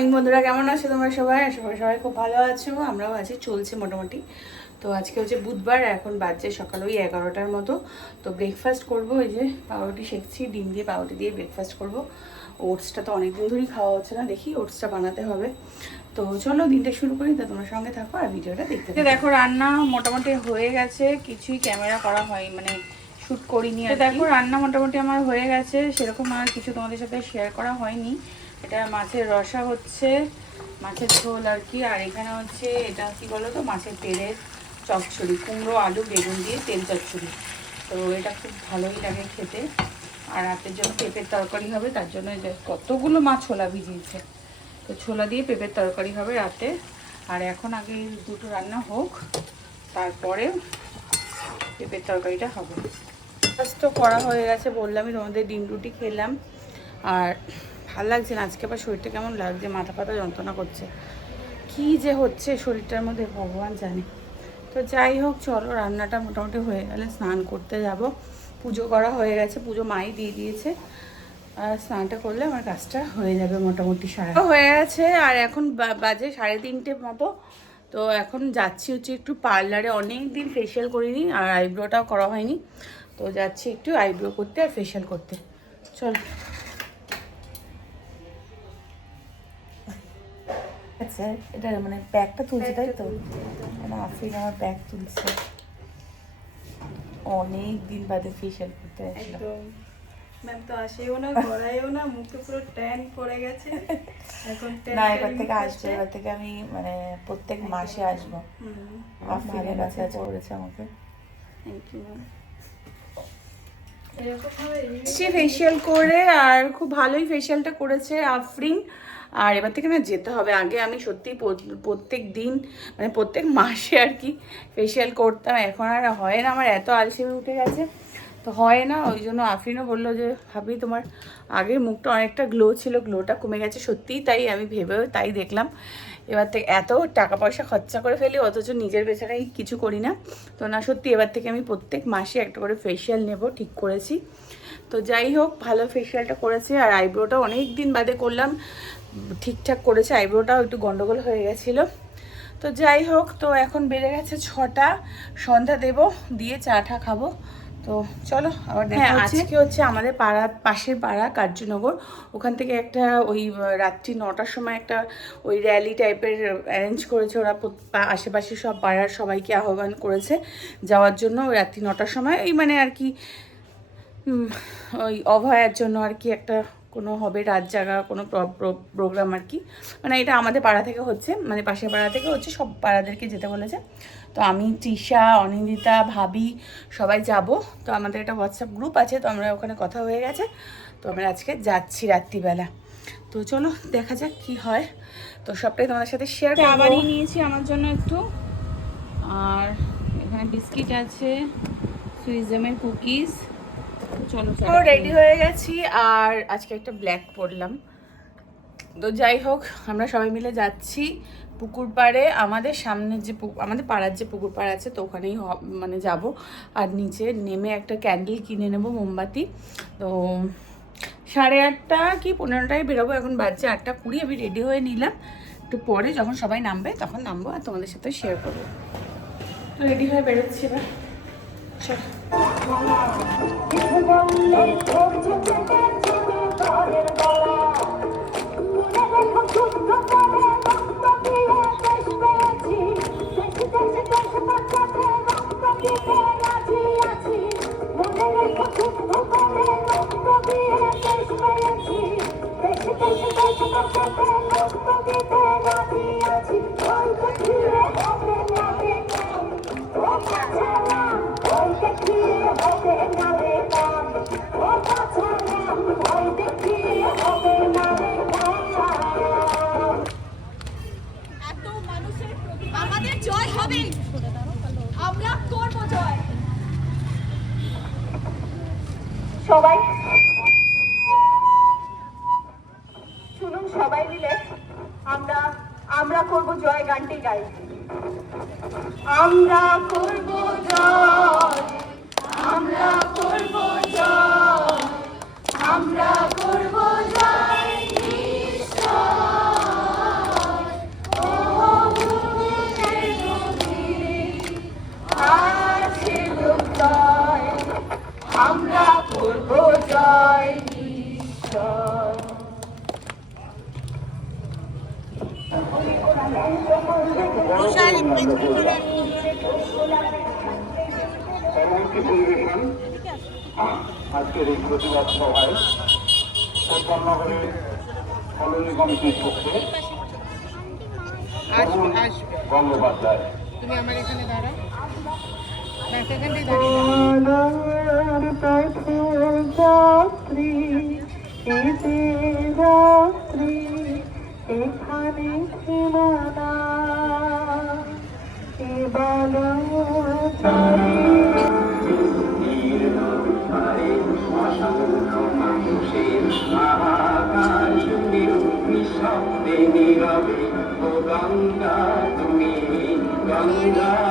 অনেক বন্ধুরা কেমন আছো তোমরা সবাই? আশা করি সবাই খুব ভালো আছো আমরাও আছি চলছে মোটামুটি। তো আজকে হচ্ছে বুধবার এখন বাজছে সকাল ওই এগারোটার মতো। তো ব্রেকফাস্ট করব ওই যে পাউরুটি শেখছি ডিম দিয়ে পাউরুটি দিয়ে ব্রেকফাস্ট করব। ওটসটা তো অনেক দিন ধরেই খাওয়া হচ্ছে না দেখি ওটসটা বানাতে হবে। তো চলো দিনটা শুরু করি তো তোমার সঙ্গে থাকো আর ভিডিওটা দেখতে। দেখো রান্না মোটামুটি হয়ে গেছে কিছুই ক্যামেরা করা হয় মানে শ্যুট করিনি আর দেখো রান্না মোটামুটি আমার হয়ে গেছে সেরকম আর কিছু তোমাদের সাথে শেয়ার করা হয়নি। এটা মাছের রসা হচ্ছে, মাছের ঝোল আর কি। আর এখানে হচ্ছে, এটা কি বলো তো মাছের তেলের চচ্চড়ি, কুমড়ো, আলু, বেগুন দিয়ে তেল চচ্চড়ি। তো এটা খুব ভালোই লাগে খেতে। আর রাতের জন্য পেঁপের তরকারি হবে, তার জন্য কতগুলো মাছ ছোলা ভিজিয়েছে। তো ছোলা দিয়ে পেঁপের তরকারি হবে রাতে। আর এখন আগে দুটো রান্না হোক, তারপরে পেঁপের তরকারিটা হবে। তো করা হয়ে গেছে, বললামই তোমাদের ডিম রুটি খেলাম। আর ভালো লাগছে না। আজকে আবার শরীরটা কেমন লাগছে? মাথা ফাথা যন্ত্রণা করছে। কি যে হচ্ছে শরীরটার মধ্যে, ভগবান জানে। তো যাই হোক, চলো, রান্নাটা মোটামুটি হয়ে গেলে স্নান করতে যাব। পুজো করা হয়ে গেছে, পুজো মাই দিয়ে দিয়েছে। আর স্নানটা করলে আমার কাজটা হয়ে যাবে মোটামুটি সারা। হয়ে গেছে, আর এখন বাজে সাড়ে তিনটে মতো। তো এখন যাচ্ছি হচ্ছে একটু পার্লারে। অনেক দিন ফেশিয়াল করিনি, আর আইব্রোটাও করা হয়নি। তো যাচ্ছি একটু আইব্রো করতে আর ফেশিয়াল করতে। চল। আচ্ছা এটা মানে ব্যাগটা তুলছে তাই তো? মানে আফরিন আমার ব্যাগ তুলছে। অনেক দিন বাদে ফেশিয়াল করতে একদম। ম্যাম তো আসেও না গড়ায়ও না মুখে পুরো ট্যান পড়ে গেছে। এখন না এবার থেকে আসবে এবার থেকে আমি মানে প্রত্যেক মাসে আসব। আফরিনের কাছে করেছে আমাকে। থ্যাংক ইউ ম্যাম সে ফেশিয়াল করে আর খুব ভালোই ফেশিয়ালটা করেছে আফরিন। আর এবার থেকে না যেতে হবে। আগে আমি সত্যি প্রত্যেক দিন মানে প্রত্যেক মাসে আর কি ফেশিয়াল করতাম। এখন আর হয় না। আমার এত আলসেমি উঠে গেছে। তো হয় না। ওই জন্য আফরিনও বলল যে, ভাবি, তোমার আগের মুখটা অনেকটা গ্লো ছিল। গ্লোটা কমে গেছে সত্যিই তাই আমি ভেবেও তাই দেখলাম। এবার থেকে এত টাকা পয়সা খরচা করে ফেলি, অথচ নিজের পেছনেই কিছু করি না। তো না, সত্যি এবার থেকে আমি প্রত্যেক মাসে একটা করে ফেশিয়াল নেব, ঠিক করেছি। তো যাই হোক, ভালো ফেশিয়ালটা করেছে। আর আইব্রোটা অনেক দিন বাদে করলাম। ঠিকঠাক করেছে আইব্রোটাও একটু গন্ডগোল হয়ে গেছিল। তো যাই হোক তো এখন বেড়ে গেছে ছটা সন্ধ্যা দেব দিয়ে চা টা খাব। তো চলো আবার হ্যাঁ আজকে হচ্ছে আমাদের পাড়ার পাশের পাড়া কার্যনগর। ওখান থেকে একটা ওই রাত্রি নটার সময় একটা ওই র্যালি টাইপের অ্যারেঞ্জ করেছে ওরা। আশেপাশে সব পাড়ার সবাইকে আহ্বান করেছে যাওয়ার জন্য ওই রাত্রি নটার সময়। এই মানে আর কি ওই অভয়ার জন্য আর কি একটা কোনো হবে রাত জাগা কোনো প্রোগ্রাম আর কি। মানে এটা আমাদের পাড়া থেকে হচ্ছে মানে পাশের পাড়া থেকে হচ্ছে সব পাড়াদেরকে যেতে বলেছে। তো আমি তৃষা অনিন্দিতা ভাবি সবাই যাব। তো আমাদের একটা হোয়াটসঅ্যাপ গ্রুপ আছে তো আমরা ওখানে কথা হয়ে গেছে। তো আমরা আজকে যাচ্ছি রাত্রিবেলা। তো চলো দেখা যাক কি হয়। তো সবটাই তোমাদের সাথে শেয়ার বানিয়ে নিয়েছি আমার জন্য একটু। আর এখানে বিস্কিট আছে সুইজামের কুকিজ চলো রেডি হয়ে গেছি, আর আজকে একটা ব্ল্যাক পরলাম। তো যাই হোক, আমরা সবাই মিলে যাচ্ছি পুকুর পাড়ে। আমাদের সামনে যে আমাদের পাড়ার যে পুকুর পাড় আছে, তো ওখানেই মানে যাব। আর নিচে নেমে একটা ক্যান্ডেল কিনে নেব মোমবাতি। তো সাড়ে আটটা কি পনেরোটায় বেরোবো, এখন বাজছে আটটা কুড়ি। আমি রেডি হয়ে নিলাম। একটু পরে যখন সবাই নামবে, তখন নামবো আর তোমাদের সাথে শেয়ার করব। রেডি হয়ে বেরোচ্ছি এবার। চলো পরবর্তী পরিবেশন আজকের এই প্রতিবাদ সভায় কল্যাণনগরের কলোনি কমিটির পক্ষে গঙ্গোপাধ্যায় তুমি আমার এখানে দাঁড়াও এখানে সীমানা এবার গঙ্গা তুমি গঙ্গা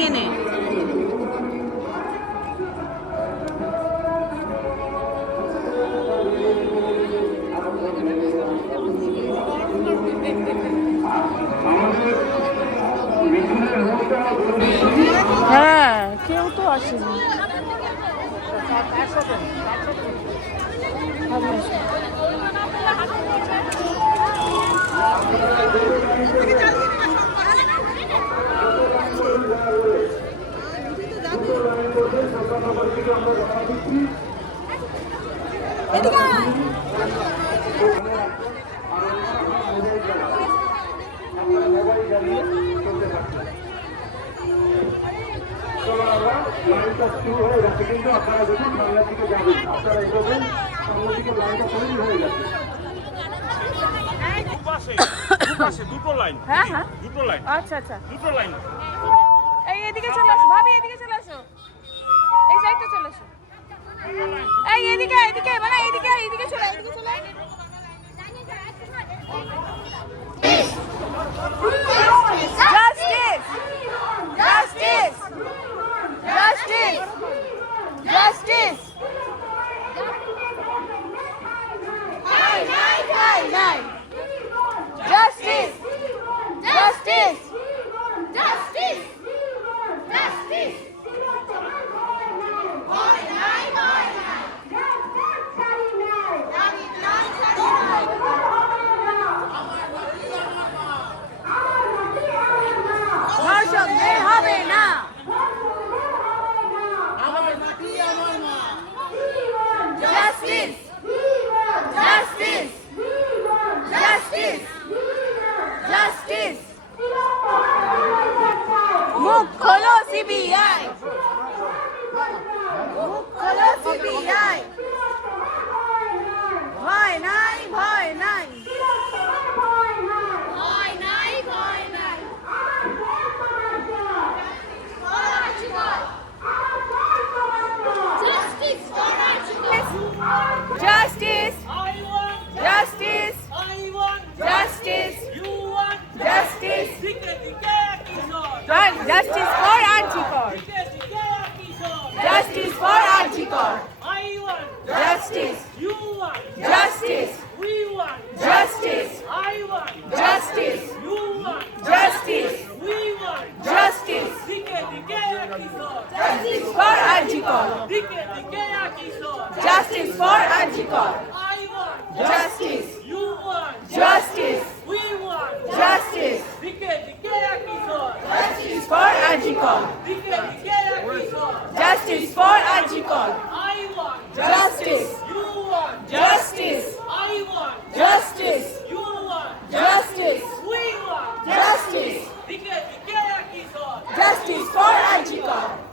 তোরা দুটো লাইন হ্যাঁ হ্যাঁ। দুটো লাইন আচ্ছা আচ্ছা। দুটো লাইন এই এদিকে চলে আসো ভাবি এদিকে চলে আসো। এই সাইডটা চলে আসো। এই এদিকে এদিকে মানে এদিকে এদিকে চলে এদিকে চলে। জাস্টিস জাস্টিস জাস্টিস জাস্টিস নাই Justice for Archikor. Justice for Archikor. I want justice. You want justice. We want justice. I want justice. You want justice. We want justice. Justice for Archikor. Justice for Archikor. I want justice. You want justice. We want justice for Ajikon. Justice for Ajikon. I want justice. You want justice. I want justice. You want justice. We want justice. Justice for Ajikon.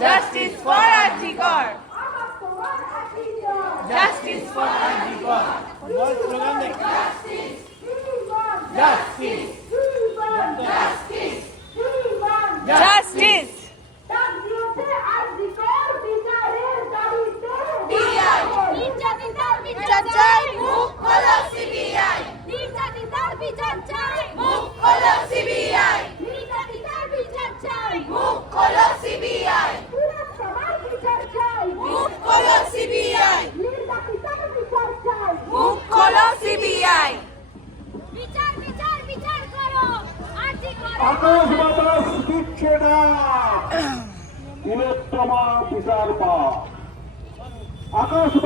Justice for Ajikor. Justice for Antigua. Justice. Justice. Justice. Justice. Justice. Justice.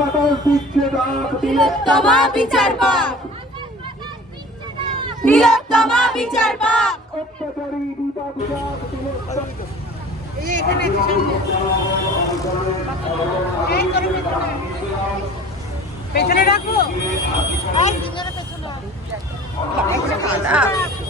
পাতাল দিচ্ছে ডাক তিলোত্তমা বিচার পাক তিলোত্তমা বিচার পাক পেছনে রাখব আর পেছনে রাখব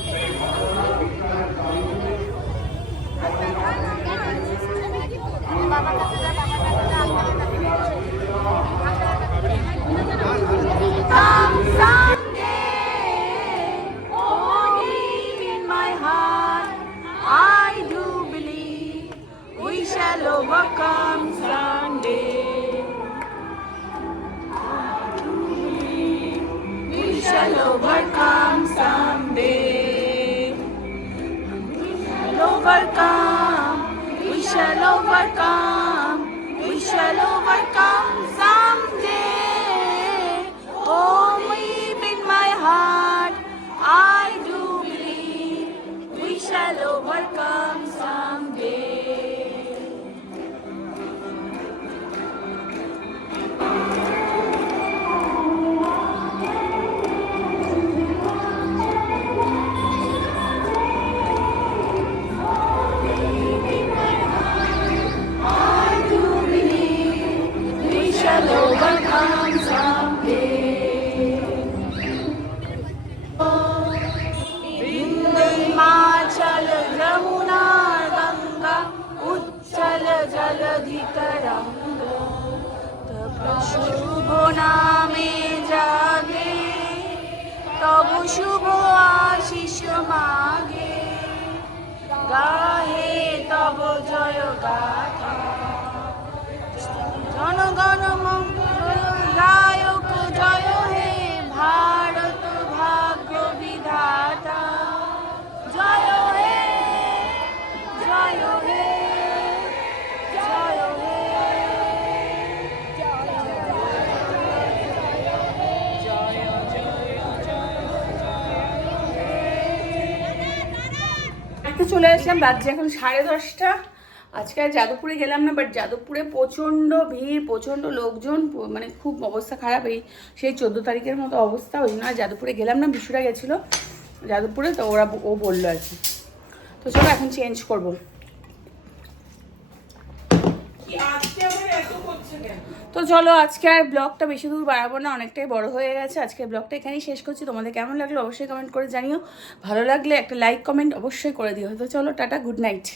বাড়িতে চলে আসলাম, বাজছে এখন সাড়ে দশটা। আজকে আর যাদবপুরে গেলাম না বাট যাদবপুরে প্রচণ্ড ভিড়, প্রচণ্ড লোকজন মানে খুব অবস্থা খারাপ এই সেই চোদ্দ তারিখের মতো অবস্থা, ওই জন্য যাদবপুরে গেলাম না, বিশুরা গেছিল যাদবপুরে, তো ওরা ও বলল আর কি। তো চলো এখন চেঞ্জ করব। তো চলো, আজকে আর ব্লগটা বেশি দূর বাড়াবো না, অনেকটাই বড় হয়ে গেছে। আজকে ব্লগটা এখানেই শেষ করছি। তোমাদের কেমন লাগল অবশ্যই কমেন্ট করে জানিও। ভালো লাগলে একটা লাইক কমেন্ট অবশ্যই করে দিও। তো চলো, টাটা গুড নাইট